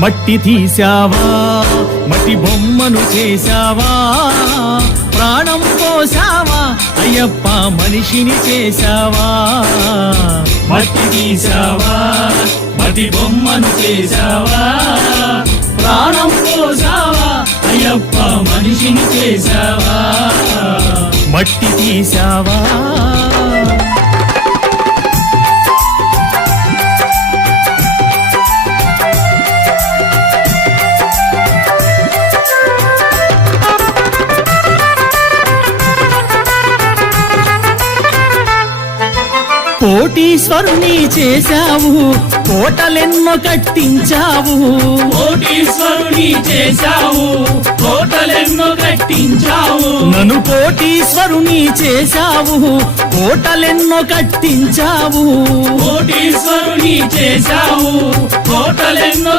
మట్టి తీసావా మట్టి బొమ్మను చేశావా ప్రాణం పోసావా అయ్యప్ప మనిషిని చేశావా మట్టి తీసావా మట్టి బొమ్మను చేశావా ప్రాణం పోసావా అయ్యప్ప మనిషిని చేశావా మట్టి తీసావా కోటీశ్వరుని చేశావు కోటలెన్నో కట్టించావు కోటీశ్వరుని చేశావు కోటలెన్నో కట్టించావు నన్ను కోటీశ్వరుని చేశావు కోటలెన్నో కట్టించావు కోటీశ్వరుని చేశావు కోటలెన్నో